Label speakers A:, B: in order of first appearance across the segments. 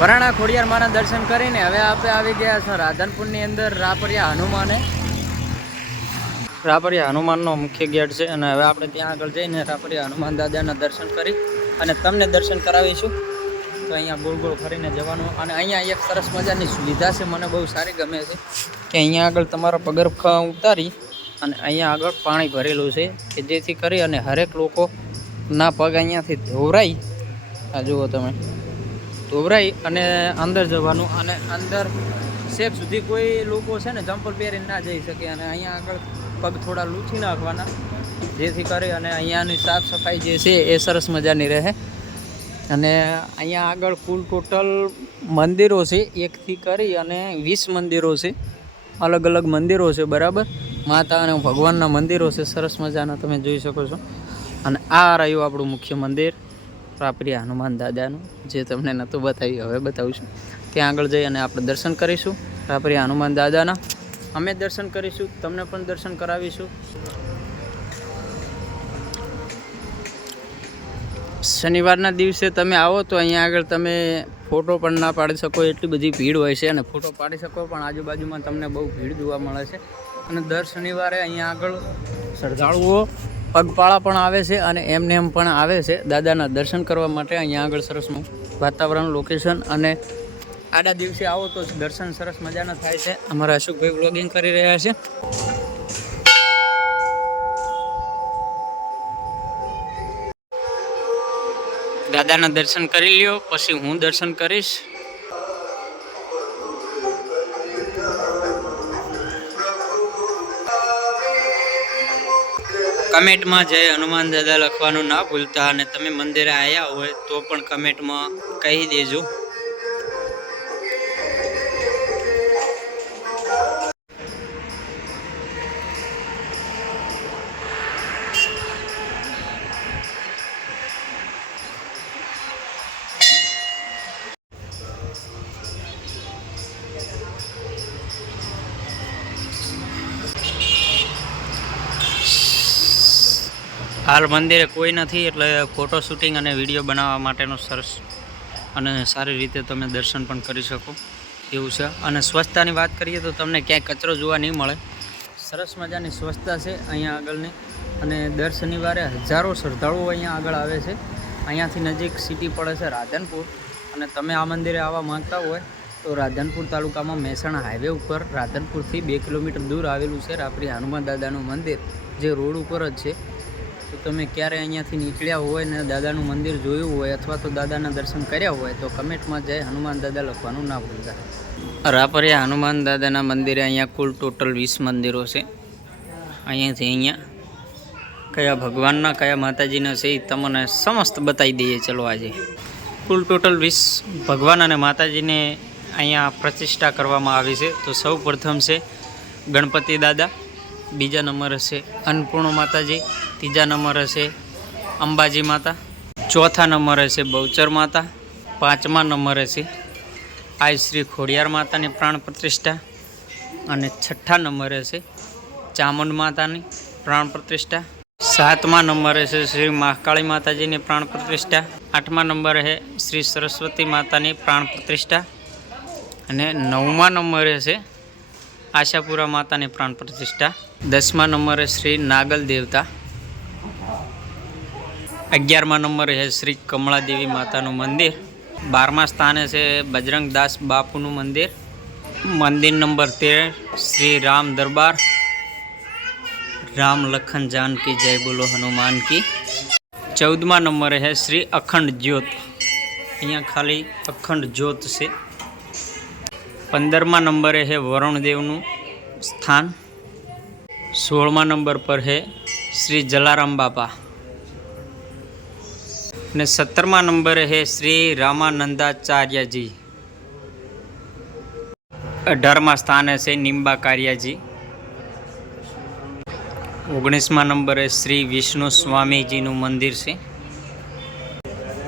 A: વરાણા ખોડિયાર માના દર્શન કરીને હવે આપણે આવી ગયા છે રાધનપુરની અંદર, રાપરિયા હનુમાને. રાપરિયા હનુમાનનો મુખ્ય ગેટ છે અને હવે આપણે ત્યાં આગળ જઈને રાપરિયા હનુમાન દાદાના દર્શન કરી અને તમને દર્શન કરાવીશું. તો અહીંયા ગોળ ગોળ ફરીને જવાનું અને અહીંયા એક સરસ મજાની સુવિધા છે, મને બહુ સારી ગમે છે કે અહીંયા આગળ તમારા પગરખા ઉતારી અને અહીંયા આગળ પાણી ભરેલું છે કે જેથી કરી અને હરેક લોકોના પગ અહીંયાથી ધોવરાય. આ જુઓ તમે. ધોવરાઈ અને અંદર જવાનું અને અંદર શેક સુધી કોઈ લોકો છે ને ચંપલ પહેરીને ના જઈ શકે અને અહીંયા આગળ પગ થોડા લૂછી નાખવાના, જેથી કરી અને અહીંયાની સાફ સફાઈ જે છે એ સરસ મજાની રહે. અને અહીંયા આગળ કુલ ટોટલ મંદિરો છે, એકથી કરી અને વીસ મંદિરો છે. અલગ અલગ મંદિરો છે, બરાબર? માતા અને ભગવાનના મંદિરો છે, સરસ મજાના તમે જોઈ શકો છો. અને આ રહ્યું આપણું મુખ્ય મંદિર. રાપરિયા હનુમાન દાદાનું, જે તમને નહોતું બતાવ્યું, હવે બતાવીશું ત્યાં આગળ જઈ અને આપણે દર્શન કરીશું પ્રાપરી હનુમાન દાદાના. અમે દર્શન કરીશું, તમને પણ દર્શન કરાવીશું. શનિવારના દિવસે તમે આવો તો અહીંયા આગળ તમે ફોટો પણ ના પાડી શકો, એટલી બધી ભીડ હોય છે અને ફોટો પાડી શકો, પણ આજુબાજુમાં તમને બહુ ભીડ જોવા મળે છે. અને દર શનિવારે અહીંયા આગળ શ્રદ્ધાળુઓ પગપાળા પણ આવે છે અને એમને એમ પણ આવે છે. દાદાના દર્શન કરવા માટે અહીંયા આગળ સરસનું વાતાવરણ લોકેશન અને આડા દિવસે આવો તો દર્શન સરસ મજાના થાય છે. અમારા અશોકભાઈ બ્લોગિંગ કરી રહ્યા છે. દાદાના દર્શન કરી લ્યો, પછી હું દર્શન કરીશ. કમેન્ટમાં જય હનુમાન દાદા લખવાનું ના ભૂલતા અને તમે મંદિરે આવ્યા હોય તો પણ કમેન્ટમાં કહી દેજો. હાલ મંદિરે કોઈ નથી, એટલે ફોટો શૂટિંગ અને વીડિયો બનાવવા માટેનો સરસ અને સારી રીતે તમે દર્શન પણ કરી શકો. એવું છે. અને સ્વચ્છતાની વાત કરીએ તો તમને ક્યાંય કચરો જોવા નહીં મળે. સરસ મજાની સ્વચ્છતા છે અહીંયા આગળની. અને દર શનિવારે હજારો શ્રદ્ધાળુઓ અહીંયા આગળ આવે છે. અહીંયાથી નજીક સિટી પડે છે રાધનપુર. અને તમે આ મંદિરે આવવા માંગતા હોય તો રાધનપુર તાલુકામાં મહેસાણા હાઈવે ઉપર, રાધનપુરથી બે કિલોમીટર દૂર આવેલું છે રાપરી હનુમાન દાદાનું મંદિર, જે રોડ ઉપર જ છે. તો તમે ક્યારે અહીંયાથી નીકળ્યા હોય ને દાદાનું મંદિર જોયું હોય અથવા તો દાદાના દર્શન કર્યા હોય, તો કમેન્ટમાં જય હનુમાન દાદા લખવાનું ના ભૂલતા. રાપરિયા હનુમાન દાદાના મંદિરે અહીંયા કુલ ટોટલ વીસ મંદિરો છે. અહીંયાથી અહીંયા કયા ભગવાનના, કયા માતાજીના છે એ તમને સમસ્ત બતાવી દઈએ. ચલો આજે. કુલ ટોટલ વીસ ભગવાન અને માતાજીને અહીંયા પ્રતિષ્ઠા કરવામાં આવી છે. તો સૌ પ્રથમ છે ગણપતિ દાદા. બીજા નંબર હશે અન્નપૂર્ણ માતાજી, ત્રીજા નંબર હશે અંબાજી માતા, ચોથા નંબર હશે બહુચર માતા, પાંચમા નંબર હશે આ શ્રી ખોડિયાર માતાની પ્રાણ પ્રતિષ્ઠા અને છઠ્ઠા નંબર હશે ચામુંડ માતાની પ્રાણ પ્રતિષ્ઠા. સાતમા નંબરે છે શ્રી મહાકાળી માતાજીની પ્રાણ પ્રતિષ્ઠા. આઠમા નંબરે છે શ્રી સરસ્વતી માતાની પ્રાણ પ્રતિષ્ઠા. અને નવમા નંબરે છે આશાપુરા માતાની પ્રાણ પ્રતિષ્ઠા. દસમા નંબરે શ્રી નાગલ દેવતા. અગિયારમા નંબરે છે શ્રી કમળાદેવી માતાનું મંદિર. બારમા સ્થાને છે બજરંગદાસ બાપુનું મંદિર. મંદિર નંબર તેર, શ્રી રામ દરબાર. રામ લખન જાનકી જય બોલો હનુમાન કી. ચૌદમા નંબરે છે શ્રી અખંડ જ્યોત. અહીંયા ખાલી અખંડ જ્યોત છે. પંદરમા નંબરે છે વરુણદેવનું સ્થાન. સોળમા નંબર પર છે શ્રી જલારામ બાપા. અને સત્તરમા નંબરે છે શ્રી રામાનંદાચાર્યજી. અઢારમા સ્થાને છે નિંબાકાર્યજી. ઓગણીસમા નંબરે શ્રી વિષ્ણુ સ્વામીજીનું મંદિર છે.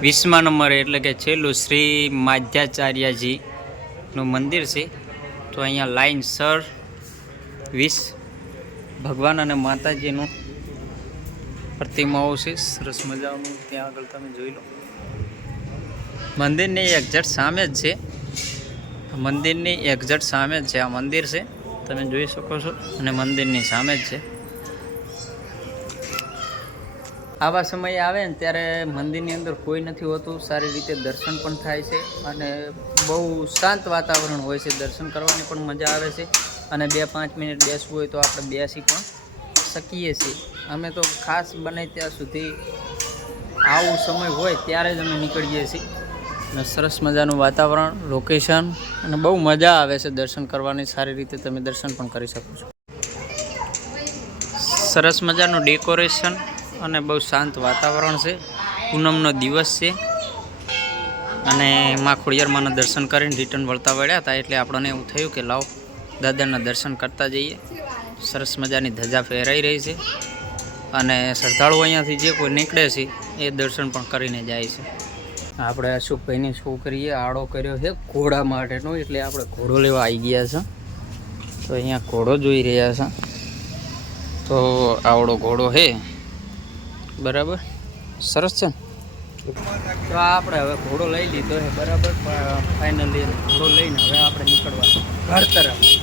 A: વીસમા નંબરે એટલે કે છેલ્લું શ્રી માધ્યાચાર્યજીનું મંદિર છે. તો અહીંયા લાઈન સર વીસ ભગવાન અને માતાજીનું પ્રતિમાઓ છે. સરસ મજાનું. ત્યાં આગળ તમે જોઈ લો. મંદિરની એક્ઝેક્ટ સામે જ છે. મંદિરની એક્ઝેક્ટ સામે જ છે. આ મંદિર છે. તમે જોઈ શકો છો. અને મંદિરની સામે જ છે. આવા સમયે આવે ને ત્યારે મંદિરની અંદર કોઈ નથી હોતું. સારી રીતે દર્શન પણ થાય છે. અને બહુ શાંત વાતાવરણ હોય છે. દર્શન કરવાની પણ મજા આવે છે. અને બે પાંચ મિનિટ બેસવું હોય તો આપણે બેસી પણ શકીએ છીએ. અમે તો ખાસ બને ત્યાં સુધી આવું સમય હોય ત્યારે જ અમે નીકળીએ છીએ. અને સરસ મજાનું વાતાવરણ લોકેશન અને બહુ મજા આવે છે દર્શન કરવાની. સારી રીતે તમે દર્શન પણ કરી શકો છો. સરસ મજાનું ડેકોરેશન અને બહુ શાંત વાતાવરણ છે. પૂનમનો દિવસ છે. અને માં ખોડિયારમાંના દર્શન કરીને રિટર્ન વળતા વળ્યા હતા એટલે આપણને એવું થયું કે લાવ દાદાના દર્શન કરતા જઈએ. સરસ મજાની ધજા ફેરાઈ રહી છે. અને શ્રદ્ધાળુઓ અહીંયાથી જે કોઈ નીકળે છે, એ દર્શન પણ કરીને જાય છે. આપણે અશોકભાઈની છોકરીએ આડો કર્યો છે ઘોડા માટેનો, એટલે આપણે ઘોડો લેવા આવી ગયા છે. તો અહીંયા ઘોડો જોઈ રહ્યા છે. તો આવડો ઘોડો છે. બરાબર? સરસ છે? તો આપણે હવે ઘોડો લઈ લીધો છે, બરાબર? ફાઇનલી ઘોડો લઈને હવે આપણે નીકળવા ઘર તરફ.